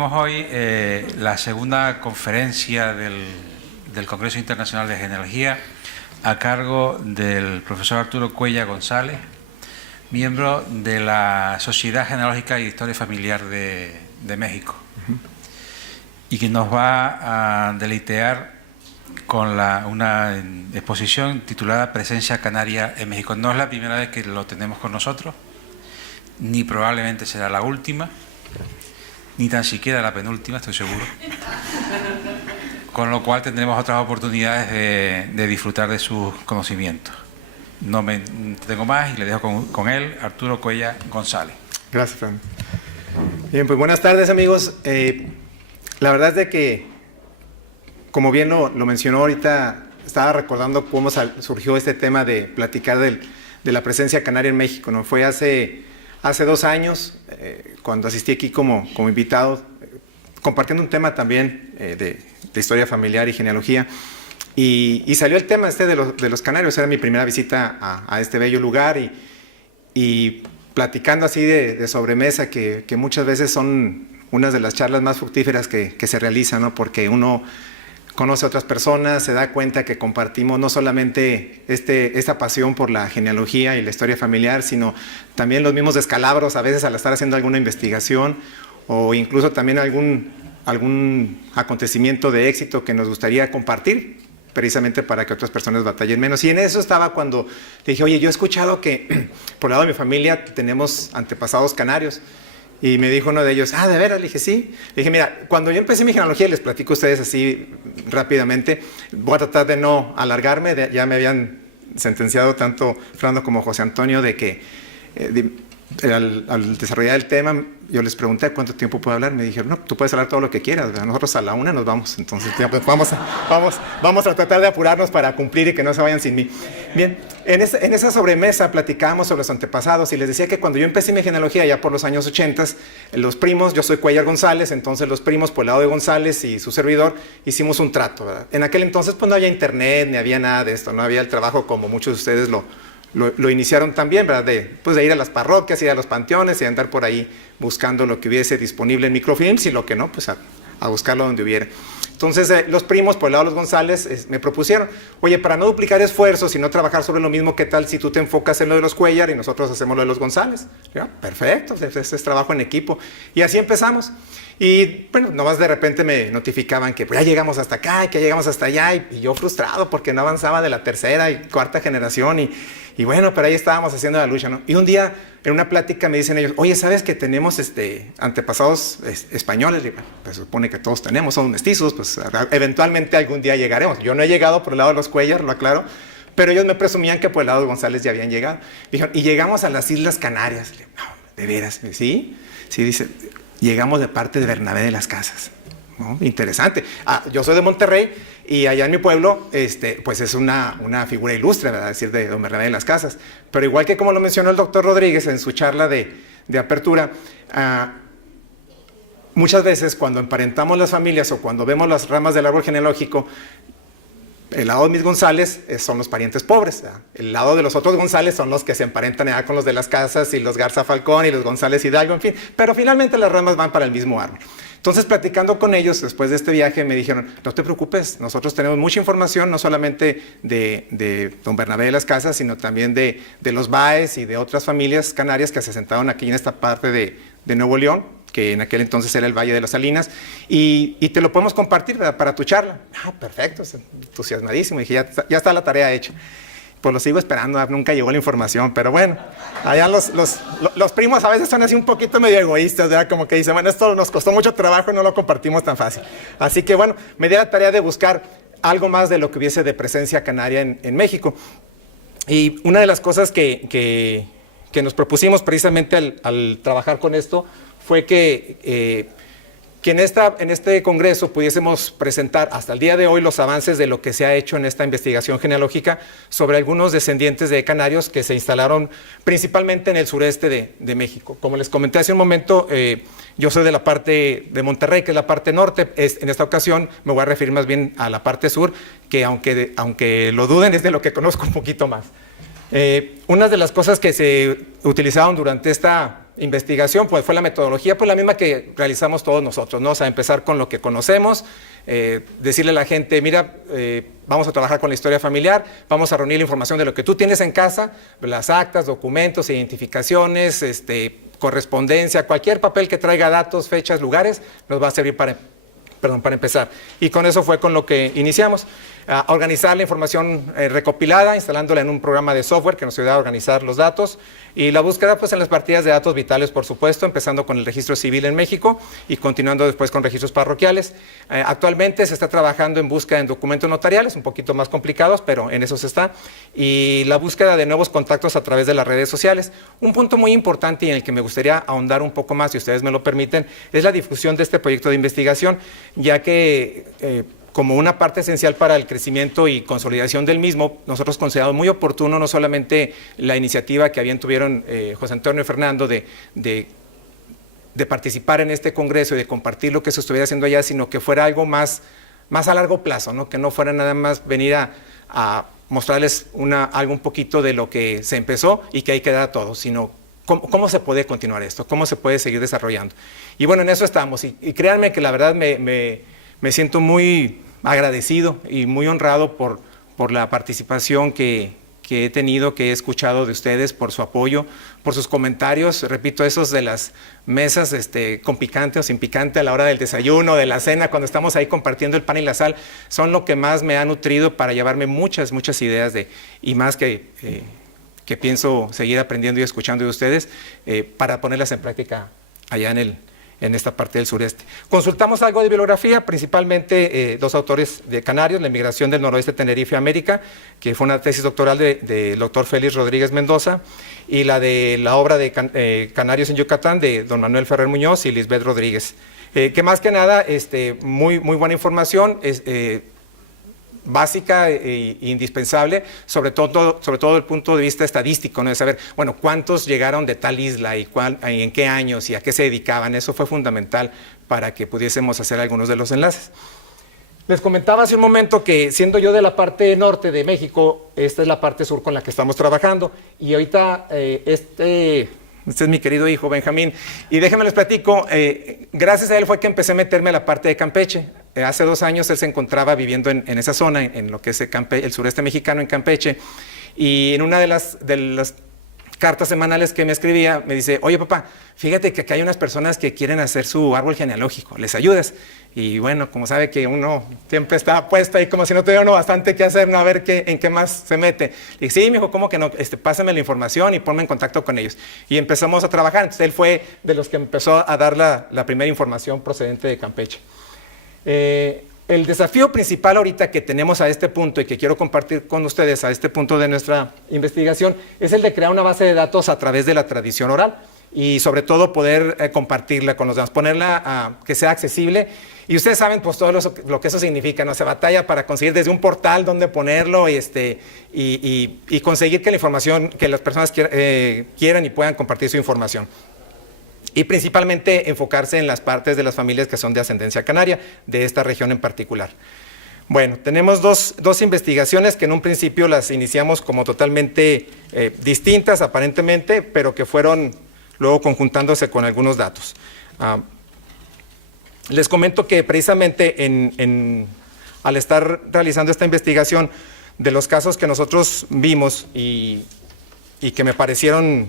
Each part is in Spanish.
tenemos hoy la segunda conferencia del Congreso Internacional de Genealogía a cargo del profesor Arturo Cuéllar González, miembro de la Sociedad Genealógica y Historia Familiar de México, y que nos va a deleitear con una exposición titulada Presencia Canaria en México. No es la primera vez que lo tenemos con nosotros, ni probablemente será la última, ni tan siquiera la penúltima, estoy seguro. Con lo cual tendremos otras oportunidades de disfrutar de sus conocimientos. No me tengo más y le dejo con él, Arturo Cuéllar González. Gracias, Fran. Bien, pues buenas tardes, amigos. La verdad es de que, como bien lo mencionó ahorita, estaba recordando cómo surgió este tema de platicar de la presencia canaria en México, ¿no? Fue hace 2 años, cuando asistí aquí como invitado, compartiendo un tema también de historia familiar y genealogía, y salió el tema de los canarios. Era mi primera visita a este bello lugar, y platicando así de sobremesa, que muchas veces son unas de las charlas más fructíferas que se realizan, ¿no? Porque uno conoce a otras personas, se da cuenta que compartimos no solamente esta pasión por la genealogía y la historia familiar, sino también los mismos descalabros a veces al estar haciendo alguna investigación, o incluso también algún acontecimiento de éxito que nos gustaría compartir, precisamente para que otras personas batallen menos. Y en eso estaba cuando dije, oye, yo he escuchado que por el lado de mi familia tenemos antepasados canarios. Y me dijo uno de ellos, ¿de veras? Le dije, sí. Le dije, mira, cuando yo empecé mi genealogía, les platico a ustedes así rápidamente, voy a tratar de no alargarme, ya me habían sentenciado tanto Fernando como José Antonio de que al desarrollar el tema, yo les pregunté cuánto tiempo puedo hablar. Me dijeron, no, tú puedes hablar todo lo que quieras, nosotros a la 1 nos vamos. Entonces ya, pues, vamos a tratar de apurarnos para cumplir y que no se vayan sin mí. Bien, en esa sobremesa platicábamos sobre los antepasados, y les decía que cuando yo empecé mi genealogía ya por los años 80, los primos, yo soy Cuéllar González, entonces los primos por el lado de González y su servidor hicimos un trato, ¿verdad? En aquel entonces pues no había internet, ni había nada de esto, no había el trabajo como muchos de ustedes lo iniciaron también, ¿verdad? De ir a las parroquias, ir a los panteones y andar por ahí buscando lo que hubiese disponible en microfilms, y lo que no, pues a buscarlo donde hubiera. Entonces los primos por el lado de los González me propusieron, oye, para no duplicar esfuerzos y no trabajar sobre lo mismo, ¿qué tal si tú te enfocas en lo de los Cuéllar y nosotros hacemos lo de los González? ¿Ya? Perfecto, ese es trabajo en equipo. Y así empezamos. Y bueno, nomás de repente me notificaban que pues, ya llegamos hasta acá y que llegamos hasta allá, y yo frustrado porque no avanzaba de la 3ª y 4ª generación, y bueno, pero ahí estábamos haciendo la lucha, ¿no? Y un día en una plática me dicen ellos, oye, ¿sabes que tenemos antepasados españoles? Y, pues supone que todos tenemos, somos mestizos, pues eventualmente algún día llegaremos. Yo no he llegado por el lado de los Cuéllar, lo aclaro, pero ellos me presumían que por el lado de González ya habían llegado. Dijeron, y llegamos a las Islas Canarias. Le, no, ¿de veras? ¿Sí? Sí, dice, llegamos de parte de Bernabé de las Casas. ¿No? Interesante. Yo soy de Monterrey, y allá en mi pueblo, pues es una figura ilustre, ¿verdad? Es decir, de don Bernabé de las Casas. Pero igual que como lo mencionó el doctor Rodríguez en su charla de apertura, muchas veces cuando emparentamos las familias o cuando vemos las ramas del árbol genealógico, el lado de mis González son los parientes pobres, ¿verdad? El lado de los otros González son los que se emparentan ya con los de las Casas y los Garza Falcón y los González Hidalgo, en fin. Pero finalmente las ramas van para el mismo árbol. Entonces, platicando con ellos después de este viaje, me dijeron, no te preocupes, nosotros tenemos mucha información, no solamente de don Bernabé de las Casas, sino también de los Báez y de otras familias canarias que se asentaron aquí en esta parte de Nuevo León, que en aquel entonces era el Valle de las Salinas, y te lo podemos compartir, ¿verdad? Para tu charla. Perfecto, entusiasmadísimo. Dije, ya está la tarea hecha. Pues lo sigo esperando, nunca llegó la información, pero bueno, allá los primos a veces son así un poquito medio egoístas, ¿verdad? Como que dicen, bueno, esto nos costó mucho trabajo y no lo compartimos tan fácil. Así que bueno, me di la tarea de buscar algo más de lo que hubiese de presencia canaria en México. Y una de las cosas que nos propusimos precisamente al trabajar con esto fue que en este congreso pudiésemos presentar hasta el día de hoy los avances de lo que se ha hecho en esta investigación genealógica sobre algunos descendientes de canarios que se instalaron principalmente en el sureste de México. Como les comenté hace un momento, yo soy de la parte de Monterrey, que es la parte norte. En esta ocasión me voy a referir más bien a la parte sur, que aunque lo duden, es de lo que conozco un poquito más. Una de las cosas que se utilizaron durante esta investigación pues fue la metodología, pues la misma que realizamos todos nosotros, ¿no? O sea, empezar con lo que conocemos, decirle a la gente, mira, vamos a trabajar con la historia familiar, vamos a reunir la información de lo que tú tienes en casa, las actas, documentos, identificaciones, correspondencia, cualquier papel que traiga datos, fechas, lugares, nos va a servir para empezar. Y con eso fue con lo que iniciamos. A organizar la información recopilada, instalándola en un programa de software que nos ayuda a organizar los datos, y la búsqueda pues en las partidas de datos vitales, por supuesto, empezando con el registro civil en México y continuando después con registros parroquiales. Actualmente se está trabajando en búsqueda en documentos notariales, un poquito más complicados, pero en eso se está, y la búsqueda de nuevos contactos a través de las redes sociales. Un punto muy importante y en el que me gustaría ahondar un poco más, si ustedes me lo permiten, es la difusión de este proyecto de investigación, ya que como una parte esencial para el crecimiento y consolidación del mismo, nosotros consideramos muy oportuno no solamente la iniciativa que bien tuvieron José Antonio y Fernando de participar en este congreso y de compartir lo que se estuviera haciendo allá, sino que fuera algo más a largo plazo, ¿no? Que no fuera nada más venir a mostrarles algo un poquito de lo que se empezó y que ahí quedara todo, sino cómo se puede continuar esto, cómo se puede seguir desarrollando. Y bueno, en eso estamos, y créanme que la verdad me siento muy agradecido y muy honrado por la participación que he tenido, que he escuchado de ustedes, por su apoyo, por sus comentarios, repito, esos de las mesas con picante o sin picante a la hora del desayuno, de la cena, cuando estamos ahí compartiendo el pan y la sal, son lo que más me ha nutrido para llevarme muchas ideas y más que pienso seguir aprendiendo y escuchando de ustedes para ponerlas en práctica allá en esta parte del sureste. Consultamos algo de bibliografía, principalmente dos autores de Canarios, la emigración del noroeste de Tenerife a América, que fue una tesis doctoral del doctor Félix Rodríguez Mendoza, y la obra de Canarios en Yucatán de don Manuel Ferrer Muñoz y Lisbeth Rodríguez. Que más que nada, muy buena información, básica e indispensable, sobre todo desde el punto de vista estadístico, ¿no? De saber, bueno, cuántos llegaron de tal isla y en qué años y a qué se dedicaban. Eso fue fundamental para que pudiésemos hacer algunos de los enlaces. Les comentaba hace un momento que, siendo yo de la parte norte de México, esta es la parte sur con la que estamos trabajando, y ahorita este es mi querido hijo Benjamín, y déjenme les platico, gracias a él fue que empecé a meterme a la parte de Campeche. Hace 2 años él se encontraba viviendo en esa zona, en lo que es el sureste mexicano, en Campeche, y en una de las cartas semanales que me escribía, me dice, oye papá, fíjate que acá hay unas personas que quieren hacer su árbol genealógico, ¿les ayudas? Y bueno, como sabe que uno siempre está puesto ahí como si no tuviera uno bastante que hacer, ¿no? A ver en qué más se mete. Le dije, sí, mijo, ¿cómo que no? Pásame la información y ponme en contacto con ellos. Y empezamos a trabajar. Entonces él fue de los que empezó a dar la primera información procedente de Campeche. El desafío principal ahorita que tenemos a este punto y que quiero compartir con ustedes a este punto de nuestra investigación es el de crear una base de datos a través de la tradición oral y sobre todo poder compartirla con los demás, ponerla que sea accesible. Y ustedes saben pues todo lo que eso significa, ¿no? Se batalla para conseguir desde un portal donde ponerlo y conseguir que la información, que las personas quieran y puedan compartir su información. Y principalmente enfocarse en las partes de las familias que son de ascendencia canaria, de esta región en particular. Bueno, tenemos dos investigaciones que en un principio las iniciamos como totalmente distintas aparentemente, pero que fueron luego conjuntándose con algunos datos. Les comento que precisamente al estar realizando esta investigación, de los casos que nosotros vimos y que me parecieron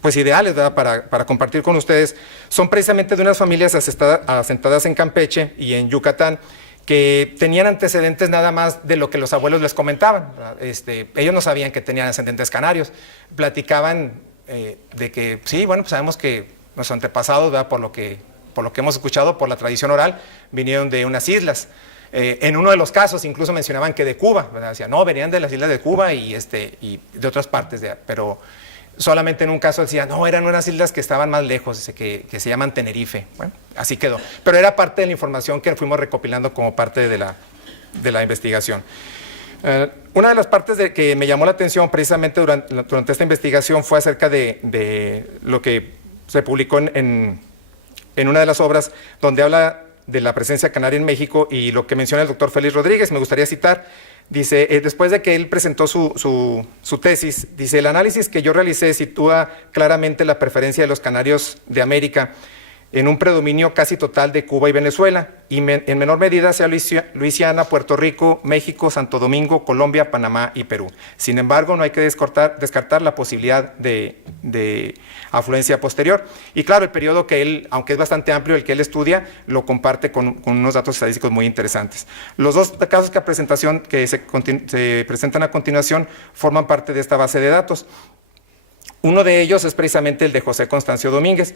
pues ideales, ¿verdad? Para compartir con ustedes, son precisamente de unas familias asentadas en Campeche y en Yucatán, que tenían antecedentes nada más de lo que los abuelos les comentaban. Ellos no sabían que tenían ascendentes canarios, platicaban de que sí, bueno, pues sabemos que nuestros antepasados, ¿verdad? Por lo que hemos escuchado, por la tradición oral, vinieron de unas islas. En uno de los casos incluso mencionaban que de Cuba, ¿verdad? Decían, no, venían de las islas de Cuba y de otras partes, pero solamente en un caso decía, no, eran unas islas que estaban más lejos, que se llaman Tenerife. Bueno, así quedó. Pero era parte de la información que fuimos recopilando como parte de la investigación. Una de las partes que me llamó la atención precisamente durante esta investigación fue acerca de lo que se publicó en una de las obras, donde habla de la presencia canaria en México y lo que menciona el doctor Félix Rodríguez, me gustaría citar. Dice, después de que él presentó su tesis, dice, el análisis que yo realicé sitúa claramente la preferencia de los canarios de América en un predominio casi total de Cuba y Venezuela, y en menor medida hacia Luisiana, Puerto Rico, México, Santo Domingo, Colombia, Panamá y Perú. Sin embargo, no hay que descartar la posibilidad de afluencia posterior. Y claro, el periodo que él, aunque es bastante amplio el que él estudia, lo comparte con unos datos estadísticos muy interesantes. Los dos casos que se presentan a continuación forman parte de esta base de datos. Uno de ellos es precisamente el de José Constancio Domínguez.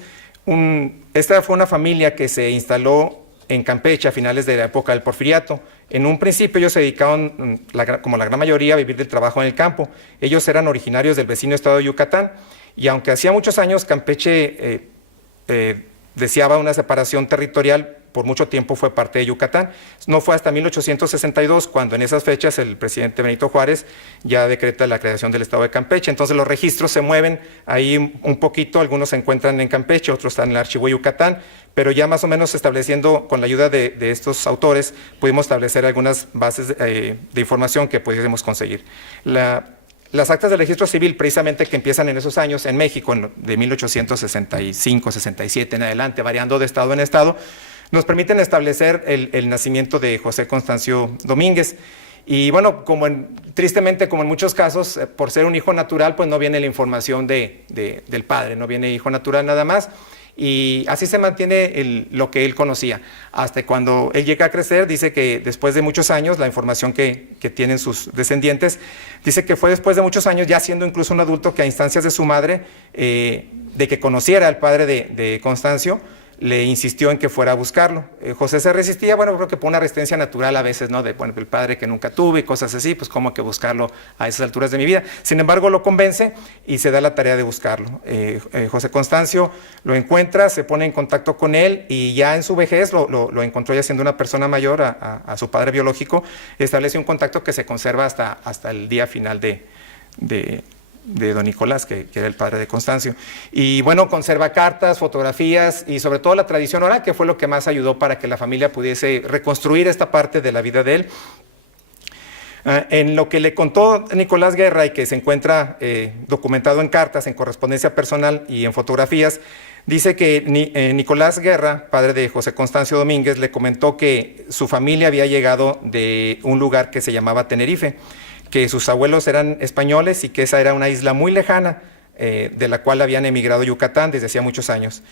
Esta fue una familia que se instaló en Campeche a finales de la época del Porfiriato. En un principio ellos se dedicaban, como la gran mayoría, a vivir del trabajo en el campo. Ellos eran originarios del vecino estado de Yucatán, y aunque hacía muchos años Campeche deseaba una separación territorial, por mucho tiempo fue parte de Yucatán. No fue hasta 1862 cuando en esas fechas el presidente Benito Juárez ya decreta la creación del estado de Campeche. Entonces los registros se mueven ahí un poquito, algunos se encuentran en Campeche, otros están en el archivo de Yucatán, pero ya más o menos estableciendo, con la ayuda de estos autores, pudimos establecer algunas bases de información que pudiésemos conseguir. Las actas del registro civil, precisamente que empiezan en esos años en México, de 1865, 67 en adelante, variando de estado en estado, nos permiten establecer el nacimiento de José Constancio Domínguez. Y bueno, tristemente, como en muchos casos, por ser un hijo natural, pues no viene la información del padre, no viene hijo natural nada más. Y así se mantiene lo que él conocía. Hasta cuando él llega a crecer, dice que después de muchos años, la información que tienen sus descendientes, dice que fue después de muchos años, ya siendo incluso un adulto, que a instancias de su madre, de que conociera al padre de Constancio, le insistió en que fuera a buscarlo. José se resistía, bueno, creo que por una resistencia natural a veces, ¿no? El padre que nunca tuve y cosas así, pues cómo que buscarlo a esas alturas de mi vida. Sin embargo, lo convence y se da la tarea de buscarlo. José Constancio lo encuentra, se pone en contacto con él y ya en su vejez lo encontró ya siendo una persona mayor a su padre biológico, establece un contacto que se conserva hasta el día final de don Nicolás, que era el padre de Constancio. Y bueno, conserva cartas, fotografías y sobre todo la tradición oral, que fue lo que más ayudó para que la familia pudiese reconstruir esta parte de la vida de él. En lo que le contó Nicolás Guerra y que se encuentra documentado en cartas, en correspondencia personal y en fotografías, dice que Nicolás Guerra, padre de José Constancio Domínguez, le comentó que su familia había llegado de un lugar que se llamaba Tenerife, que sus abuelos eran españoles y que esa era una isla muy lejana de la cual habían emigrado a Yucatán desde hacía muchos años.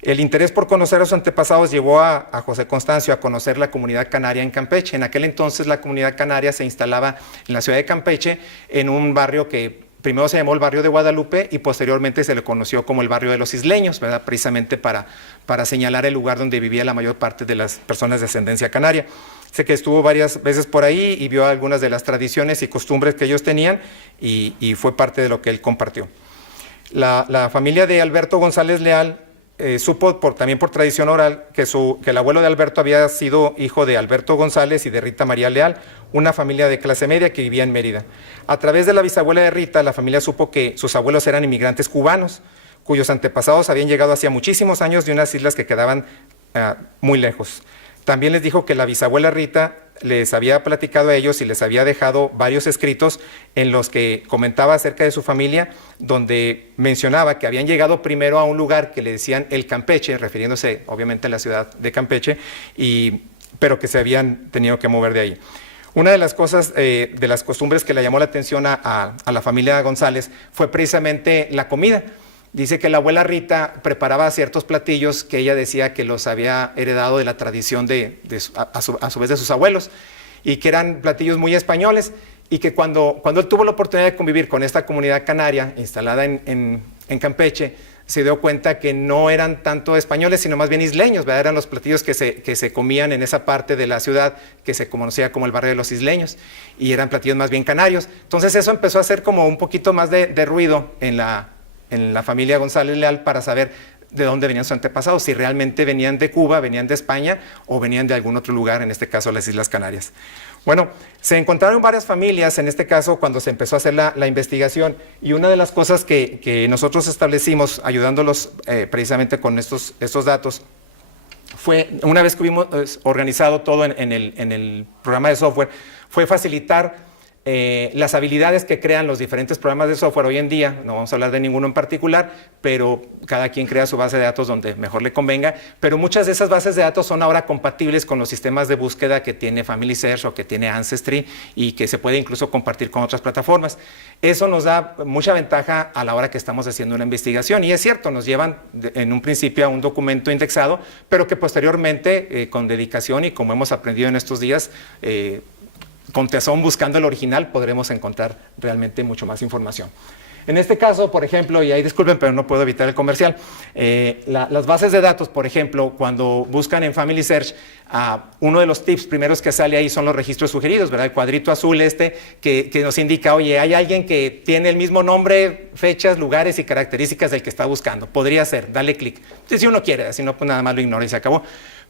El interés por conocer a sus antepasados llevó a José Constancio a conocer la comunidad canaria en Campeche. En aquel entonces la comunidad canaria se instalaba en la ciudad de Campeche en un barrio que primero se llamó el barrio de Guadalupe y posteriormente se le conoció como el barrio de los isleños, ¿verdad? Precisamente para señalar el lugar donde vivía la mayor parte de las personas de ascendencia canaria. Sé que estuvo varias veces por ahí y vio algunas de las tradiciones y costumbres que ellos tenían y fue parte de lo que él compartió. La familia de Alberto González Leal supo también por tradición oral que el abuelo de Alberto había sido hijo de Alberto González y de Rita María Leal, una familia de clase media que vivía en Mérida. A través de la bisabuela de Rita, la familia supo que sus abuelos eran inmigrantes cubanos, cuyos antepasados habían llegado hacía muchísimos años de unas islas que quedaban muy lejos. También les dijo que la bisabuela Rita les había platicado a ellos y les había dejado varios escritos en los que comentaba acerca de su familia, donde mencionaba que habían llegado primero a un lugar que le decían el Campeche, refiriéndose obviamente a la ciudad de Campeche, pero que se habían tenido que mover de ahí. Una de las cosas, de las costumbres que le llamó la atención a la familia González fue precisamente la comida. Dice que la abuela Rita preparaba ciertos platillos que ella decía que los había heredado de la tradición a su vez de sus abuelos, y que eran platillos muy españoles, y que cuando él tuvo la oportunidad de convivir con esta comunidad canaria instalada en Campeche, se dio cuenta que no eran tanto españoles, sino más bien isleños, ¿verdad? Eran los platillos que se comían en esa parte de la ciudad que se conocía como el barrio de los isleños, y eran platillos más bien canarios. Entonces eso empezó a hacer como un poquito más de ruido en la familia González Leal para saber de dónde venían sus antepasados, si realmente venían de Cuba, venían de España o venían de algún otro lugar, en este caso las Islas Canarias. Bueno, se encontraron varias familias, en este caso cuando se empezó a hacer la investigación, y una de las cosas que nosotros establecimos ayudándolos precisamente con estos datos fue, una vez que hubimos organizado todo en el programa de software, fue facilitar las habilidades que crean los diferentes programas de software hoy en día. No vamos a hablar de ninguno en particular, pero cada quien crea su base de datos donde mejor le convenga, pero muchas de esas bases de datos son ahora compatibles con los sistemas de búsqueda que tiene Family Search o que tiene Ancestry y que se puede incluso compartir con otras plataformas. Eso nos da mucha ventaja a la hora que estamos haciendo una investigación, y es cierto, nos llevan en un principio a un documento indexado, pero que posteriormente, con dedicación y como hemos aprendido en estos días, con tesón, buscando el original, podremos encontrar realmente mucho más información. En este caso, por ejemplo, y ahí disculpen, pero no puedo evitar el comercial, las bases de datos, por ejemplo, cuando buscan en Family Search, uno de los tips primeros que sale ahí son los registros sugeridos, ¿verdad? El cuadrito azul que nos indica, oye, hay alguien que tiene el mismo nombre, fechas, lugares y características del que está buscando. Podría ser, dale clic. Si uno quiere, si no, pues nada más lo ignora y se acabó.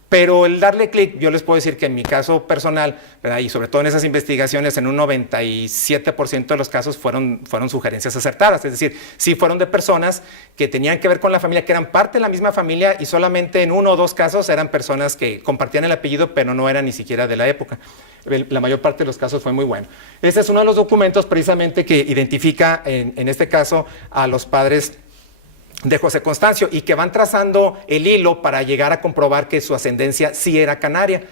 Pero el darle clic, yo les puedo decir que en mi caso personal, ¿verdad? Y sobre todo en esas investigaciones, en un 97% de los casos fueron sugerencias acertadas. Es decir, sí fueron de personas que tenían que ver con la familia, que eran parte de la misma familia, y solamente en 1 o 2 casos eran personas que compartían el apellido, pero no eran ni siquiera de la época. La mayor parte de los casos fue muy bueno. Este es uno de los documentos precisamente que identifica, en este caso, a los padres de José Constancio, y que van trazando el hilo para llegar a comprobar que su ascendencia sí era canaria.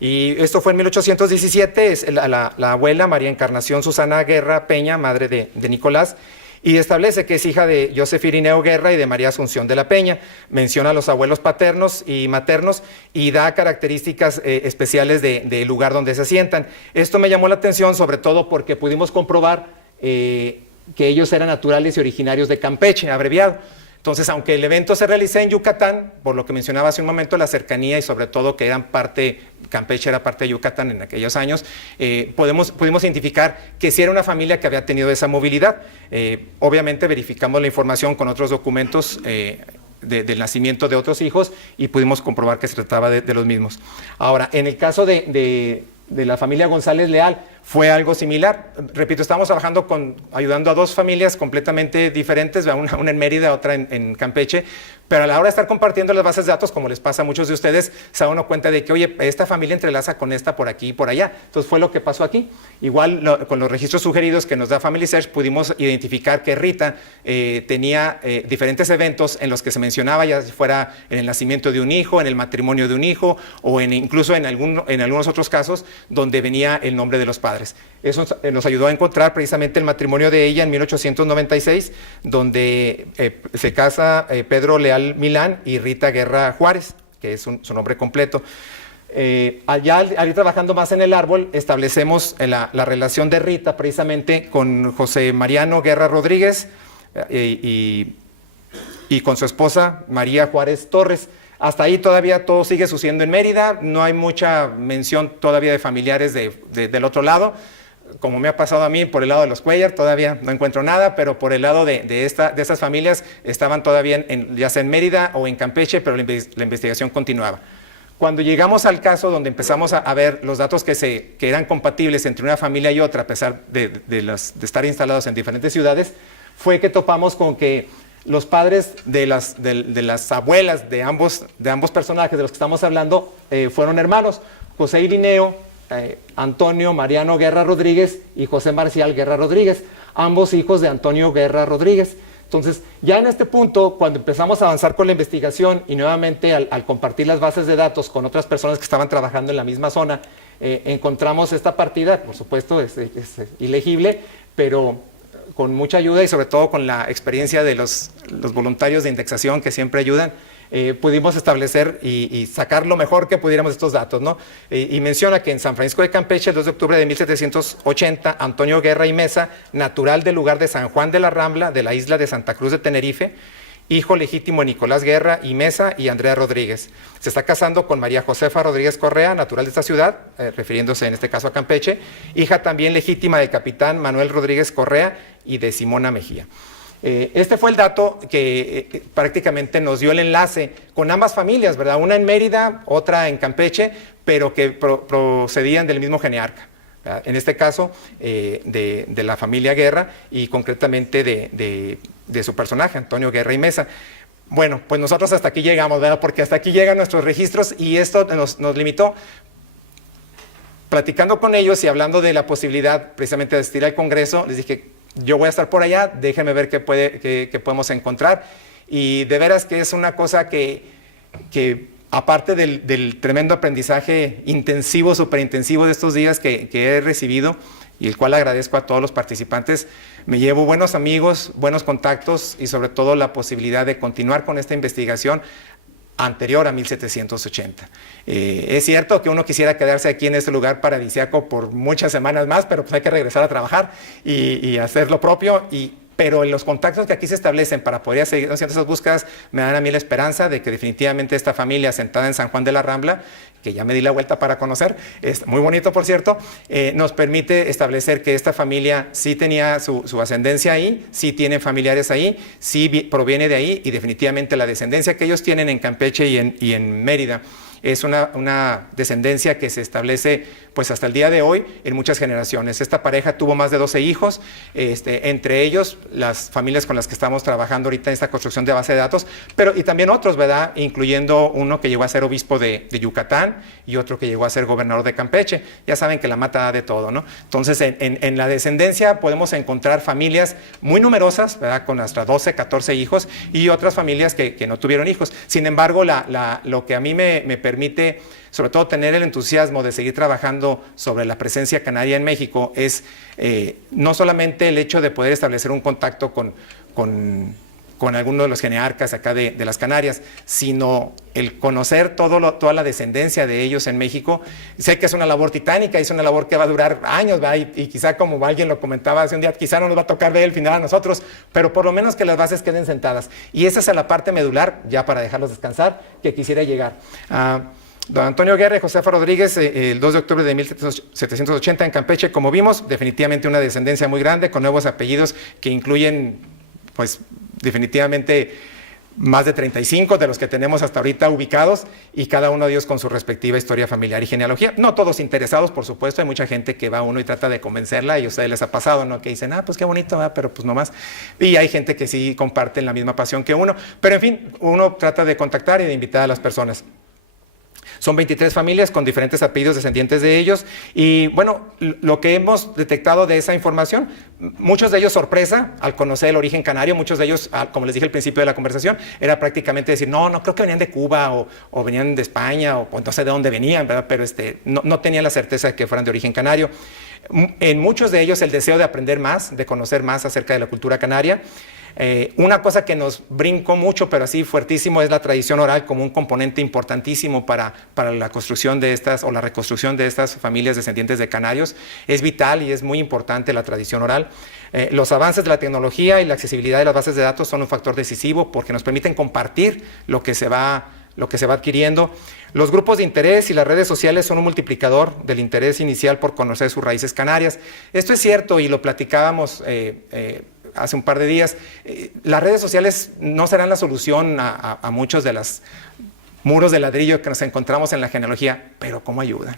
Y esto fue en 1817, es la abuela María Encarnación Susana Guerra Peña, madre de Nicolás, y establece que es hija de Joseph Irineo Guerra y de María Asunción de la Peña. Menciona a los abuelos paternos y maternos y da características especiales del lugar donde se asientan. Esto me llamó la atención, sobre todo porque pudimos comprobar que ellos eran naturales y originarios de Campeche, abreviado. Entonces, aunque el evento se realiza en Yucatán, por lo que mencionaba hace un momento, la cercanía y sobre todo que Campeche era parte de Yucatán en aquellos años, pudimos identificar que sí era una familia que había tenido esa movilidad. Obviamente verificamos la información con otros documentos del nacimiento de otros hijos y pudimos comprobar que se trataba de los mismos. Ahora, en el caso de la familia González Leal, fue algo similar. Repito, estamos trabajando ayudando a 2 familias completamente diferentes, una en Mérida, otra en Campeche, pero a la hora de estar compartiendo las bases de datos, como les pasa a muchos de ustedes, se da uno cuenta de que, oye, esta familia entrelaza con esta por aquí y por allá. Entonces fue lo que pasó aquí. Igual con los registros sugeridos que nos da Family Search, pudimos identificar que Rita tenía diferentes eventos en los que se mencionaba, ya fuera en el nacimiento de un hijo, en el matrimonio de un hijo, o incluso en algunos otros casos donde venía el nombre de los padres. Eso nos ayudó a encontrar precisamente el matrimonio de ella en 1896, donde se casa Pedro Leal Milán y Rita Guerra Juárez, que es su nombre completo. Allá, al ir trabajando más en el árbol, establecemos la relación de Rita precisamente con José Mariano Guerra Rodríguez y con su esposa María Juárez Torres. Hasta ahí todavía todo sigue sucediendo en Mérida, no hay mucha mención todavía de familiares del otro lado, como me ha pasado a mí por el lado de los Cuellar, todavía no encuentro nada, pero por el lado de estas familias estaban todavía ya sea en Mérida o en Campeche, pero la investigación continuaba. Cuando llegamos al caso donde empezamos a ver los datos que eran compatibles entre una familia y otra, a pesar de estar instalados en diferentes ciudades, fue que topamos con que los padres de las abuelas de ambos personajes de los que estamos hablando fueron hermanos, José Irineo, Antonio Mariano Guerra Rodríguez y José Marcial Guerra Rodríguez, ambos hijos de Antonio Guerra Rodríguez. Entonces, ya en este punto, cuando empezamos a avanzar con la investigación y nuevamente al compartir las bases de datos con otras personas que estaban trabajando en la misma zona, encontramos esta partida, por supuesto es ilegible, pero con mucha ayuda y sobre todo con la experiencia de los voluntarios de indexación que siempre ayudan, pudimos establecer y sacar lo mejor que pudiéramos de estos datos, ¿no? Y menciona que en San Francisco de Campeche, el 2 de octubre de 1780, Antonio Guerra y Mesa, natural del lugar de San Juan de la Rambla, de la isla de Santa Cruz de Tenerife, hijo legítimo de Nicolás Guerra y Mesa y Andrea Rodríguez. Se está casando con María Josefa Rodríguez Correa, natural de esta ciudad, refiriéndose en este caso a Campeche, hija también legítima del capitán Manuel Rodríguez Correa y de Simona Mejía. Este fue el dato que prácticamente nos dio el enlace con ambas familias, ¿verdad? Una en Mérida, otra en Campeche, pero que procedían del mismo genearca. ¿Verdad? En este caso, de la familia Guerra y concretamente de su personaje, Antonio Guerra y Mesa. Bueno, pues nosotros hasta aquí llegamos, ¿verdad? Porque hasta aquí llegan nuestros registros y esto nos limitó. Platicando con ellos y hablando de la posibilidad precisamente de asistir al Congreso, les dije, yo voy a estar por allá, déjenme ver qué podemos encontrar. Y de veras que es una cosa que aparte del tremendo aprendizaje intensivo, superintensivo de estos días que he recibido, y el cual agradezco a todos los participantes, me llevo buenos amigos, buenos contactos y sobre todo la posibilidad de continuar con esta investigación anterior a 1780. Es cierto que uno quisiera quedarse aquí en este lugar paradisíaco por muchas semanas más, pero pues hay que regresar a trabajar y hacer lo propio. Pero en los contactos que aquí se establecen para poder seguir haciendo esas búsquedas me dan a mí la esperanza de que definitivamente esta familia asentada en San Juan de la Rambla, que ya me di la vuelta para conocer, es muy bonito por cierto, nos permite establecer que esta familia sí tenía su ascendencia ahí, sí tienen familiares ahí, sí proviene de ahí y definitivamente la descendencia que ellos tienen en Campeche y en Mérida es una descendencia que se establece pues hasta el día de hoy en muchas generaciones. Esta pareja tuvo más de 12 hijos, entre ellos las familias con las que estamos trabajando ahorita en esta construcción de base de datos, pero y también otros, ¿verdad? Incluyendo uno que llegó a ser obispo de Yucatán y otro que llegó a ser gobernador de Campeche. Ya saben que la mata da de todo, ¿no? Entonces, en la descendencia podemos encontrar familias muy numerosas, ¿verdad? Con hasta 12, 14 hijos y otras familias que no tuvieron hijos. Sin embargo, lo que a mí me permite, sobre todo, tener el entusiasmo de seguir trabajando sobre la presencia canaria en México es no solamente el hecho de poder establecer un contacto con algunos de los genearcas acá de las Canarias, sino el conocer toda la descendencia de ellos en México. Sé que es una labor titánica, es una labor que va a durar años, ¿verdad? Y quizá, como alguien lo comentaba hace un día, quizá no nos va a tocar ver el final a nosotros, pero por lo menos que las bases queden sentadas. Y esa es la parte medular, ya para dejarlos descansar, que quisiera llegar. Don Antonio Guerra y Josefa Rodríguez, el 2 de octubre de 1780 en Campeche, como vimos, definitivamente una descendencia muy grande, con nuevos apellidos que incluyen, pues, definitivamente más de 35 de los que tenemos hasta ahorita ubicados, y cada uno de ellos con su respectiva historia familiar y genealogía. No todos interesados, por supuesto, hay mucha gente que va uno y trata de convencerla, y a ustedes les ha pasado, ¿no? Que dicen, pues qué bonito, pero pues nomás. Y hay gente que sí comparten la misma pasión que uno, pero en fin, uno trata de contactar y de invitar a las personas. Son 23 familias con diferentes apellidos descendientes de ellos y bueno, lo que hemos detectado de esa información, muchos de ellos sorpresa al conocer el origen canario, muchos de ellos, como les dije al principio de la conversación, era prácticamente decir, no creo que venían de Cuba o venían de España o no sé de dónde venían, ¿verdad? Pero no tenían la certeza de que fueran de origen canario. En muchos de ellos el deseo de aprender más, de conocer más acerca de la cultura canaria. Una cosa que nos brincó mucho, pero así fuertísimo, es la tradición oral como un componente importantísimo para la construcción de estas o la reconstrucción de estas familias descendientes de canarios. Es vital y es muy importante la tradición oral. Los avances de la tecnología y la accesibilidad de las bases de datos son un factor decisivo porque nos permiten compartir lo que se va adquiriendo. Los grupos de interés y las redes sociales son un multiplicador del interés inicial por conocer sus raíces canarias. Esto es cierto y lo platicábamos hace un par de días. Las redes sociales no serán la solución a muchos de los muros de ladrillo que nos encontramos en la genealogía, pero ¿cómo ayudan?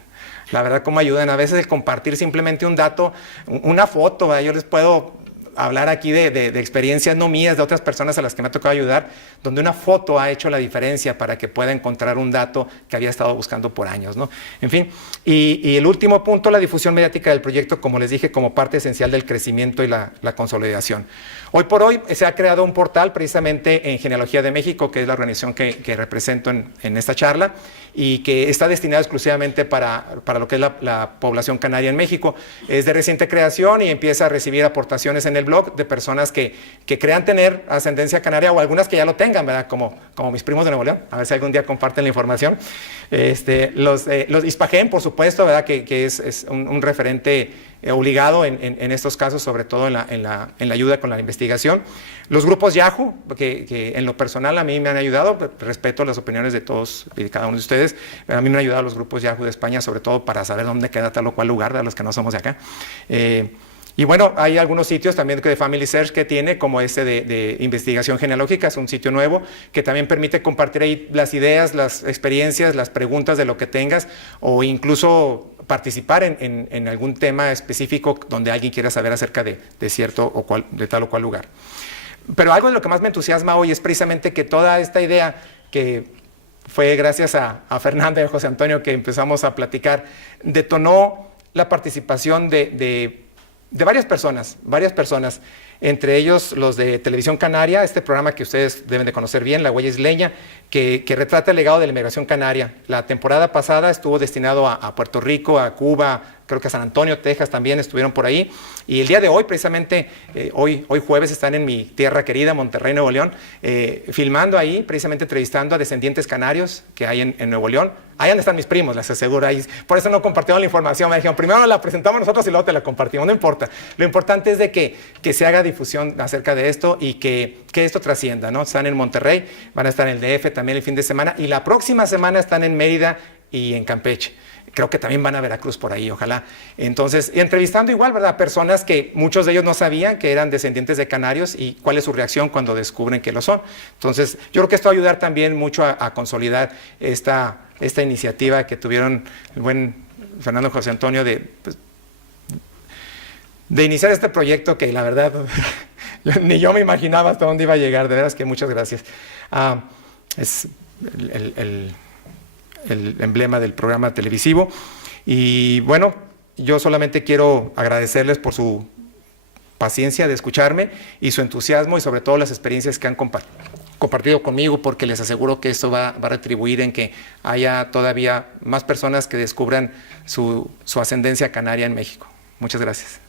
La verdad, ¿cómo ayudan? A veces el compartir simplemente un dato, una foto, ¿verdad? Yo les puedo hablar aquí de experiencias no mías, de otras personas a las que me ha tocado ayudar, donde una foto ha hecho la diferencia para que pueda encontrar un dato que había estado buscando por años, ¿no? En fin, y el último punto, la difusión mediática del proyecto, como les dije, como parte esencial del crecimiento y la consolidación. Hoy por hoy se ha creado un portal precisamente en Genealogía de México, que es la organización que represento en esta charla, y que está destinado exclusivamente para lo que es la población canaria en México. Es de reciente creación y empieza a recibir aportaciones en el blog de personas que crean tener ascendencia canaria o algunas que ya lo tengan, ¿verdad? Como mis primos de Nuevo León, a ver si algún día comparten la información. Los Hispagen, por supuesto, ¿verdad? Que es un referente obligado en estos casos, sobre todo en la ayuda con la investigación. Los grupos Yahoo, que en lo personal a mí me han ayudado, respeto las opiniones de todos y de cada uno de ustedes, a mí me han ayudado los grupos Yahoo de España, sobre todo para saber dónde queda tal o cual lugar, de los que no somos de acá. Y bueno, hay algunos sitios también de Family Search que tiene, como de investigación genealógica, es un sitio nuevo que también permite compartir ahí las ideas, las experiencias, las preguntas de lo que tengas, o incluso participar en algún tema específico donde alguien quiera saber acerca de cierto de tal o cual lugar. Pero algo de lo que más me entusiasma hoy es precisamente que toda esta idea que fue gracias a Fernanda y a José Antonio que empezamos a platicar, detonó la participación de varias personas, entre ellos los de Televisión Canaria, este programa que ustedes deben de conocer bien, La Huella Isleña, que retrata el legado de la inmigración canaria. La temporada pasada estuvo destinado a Puerto Rico, a Cuba, creo que a San Antonio, Texas también estuvieron por ahí. Y el día de hoy, precisamente, hoy jueves, están en mi tierra querida, Monterrey, Nuevo León, filmando ahí, precisamente entrevistando a descendientes canarios que hay en Nuevo León. Ahí donde están mis primos, les aseguro. Ahí. Por eso no compartieron la información. Me dijeron, primero la presentamos nosotros y luego te la compartimos. No importa. Lo importante es de que se haga difusión acerca de esto y que esto trascienda, ¿no? Están en Monterrey, van a estar en el DF también el fin de semana y la próxima semana están en Mérida y en Campeche. Creo que también van a Veracruz por ahí, ojalá. Entonces, y entrevistando igual, ¿verdad? Personas que muchos de ellos no sabían que eran descendientes de canarios y cuál es su reacción cuando descubren que lo son. Entonces, yo creo que esto va a ayudar también mucho a consolidar esta iniciativa que tuvieron el buen Fernando y José Antonio de iniciar este proyecto que la verdad ni yo me imaginaba hasta dónde iba a llegar. De veras que muchas gracias. Es el emblema del programa televisivo. Y bueno, yo solamente quiero agradecerles por su paciencia de escucharme y su entusiasmo y sobre todo las experiencias que han compartido conmigo, porque les aseguro que esto va a retribuir en que haya todavía más personas que descubran su ascendencia canaria en México. Muchas gracias.